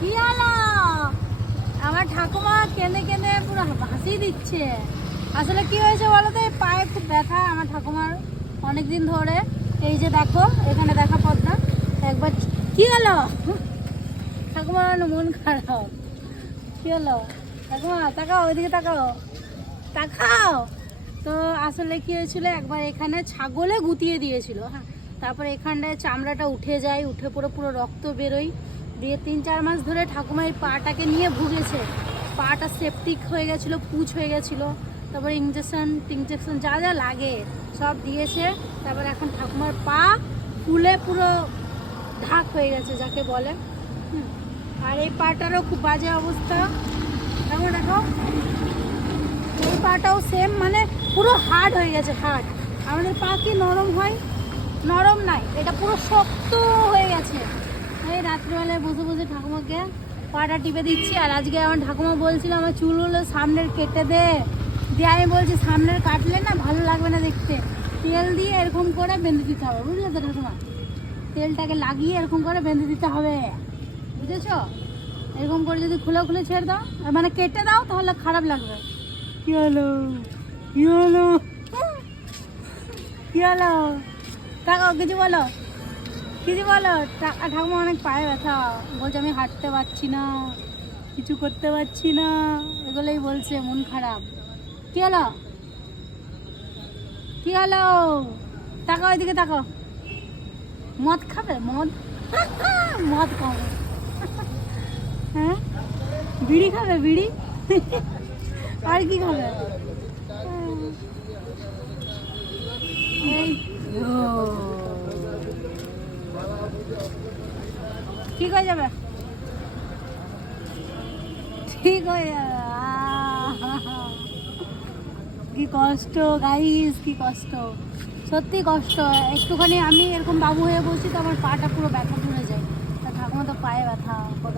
কি হলো? আমার ঠাকুমা কেঁদে কেঁদে পুরো হাসি দিচ্ছে। আসলে কি হয়েছে বলো তো, পায়ে খুব ব্যথা আমার ঠাকুমার অনেকদিন ধরে। এই যে দেখো, এখানে দেখা পথটা একবার। কি হলো? ঠাকুমার মন খারাপ। কি হলো? ঠাকুমা তাকাও, ওইদিকে তাকাও, তাকাও। তো আসলে কি হয়েছিল, একবার এখানে ছাগলে গুতিয়ে দিয়েছিল। হ্যাঁ, তারপরে এখানটায় চামড়াটা উঠে যায়, উঠে পড়ে পুরো রক্ত বেরোয়। দিয়ে 3-4 মাস ধরে ঠাকুমা এই পাটাকে নিয়ে ভুগেছে। পাটা সেপটিক হয়ে গেছিলো, পুঁজ হয়ে গেছিলো। তারপরে ইঞ্জেকশন যা যা লাগে সব দিয়েছে। তারপরে এখন ঠাকুমার পা ফুলে পুরো ঢাক হয়ে গেছে যাকে বলে। আর এই পাটারও খুব বাজে অবস্থা। দেখো দেখো, এই পাটাও সেম, মানে পুরো হার্ড হয়ে গেছে, হার্ড। আমাদের পা কি নরম হয়? নরম নাই, এটা পুরো শক্ত হয়ে গেছে। এই রাত্রিবেলায় বসে বসে ঠাকুমাকে পাটা টিপে দিচ্ছি। আর আজকে আমার ঠাকুমা বলছিল আমার চুলগুলো সামনের কেটে দে। দিয়ে আমি বলছি সামনের কাটলে না ভালো লাগবে না দেখতে, তেল দিয়ে এরকম করে বেঁধে দিতে হবে, বুঝলে তো ঠাকুমা? তেলটাকে লাগিয়ে এরকম করে বেঁধে দিতে হবে, বুঝেছো? এরকম করে যদি খুলে খুলে ছেড়ে দাও, মানে কেটে দাও, তাহলে খারাপ লাগবে। কি হলো? কি হলো? কি হলো? তাকাও, কিছু বলো, কিছু বলো। ঠাকুমা অনেক পায়ে ব্যথা, বলছে আমি হাঁটতে পারছি না, কিছু করতে পারছি না, এগুলোই বলছে, মন খারাপ। কি হলো? কি হলো? তাকাও, ওইদিকে তাকাও। মদ খাবে? মদ? মদ খাবে? হ্যাঁ, বিড়ি খাবে? বিড়ি? আর কি খাবে? এই ঠিক হয়ে যাবে, ঠিক হয়ে যাবে। কি কষ্ট গাইস, কি কষ্ট, সত্যি কষ্ট। একটুখানি আমি এরকম বাবু হয়ে বসি তো আমার পাটা পুরো ব্যথা ধরে যায়। তা ঠাকুমা তো পায়ে ব্যথা কত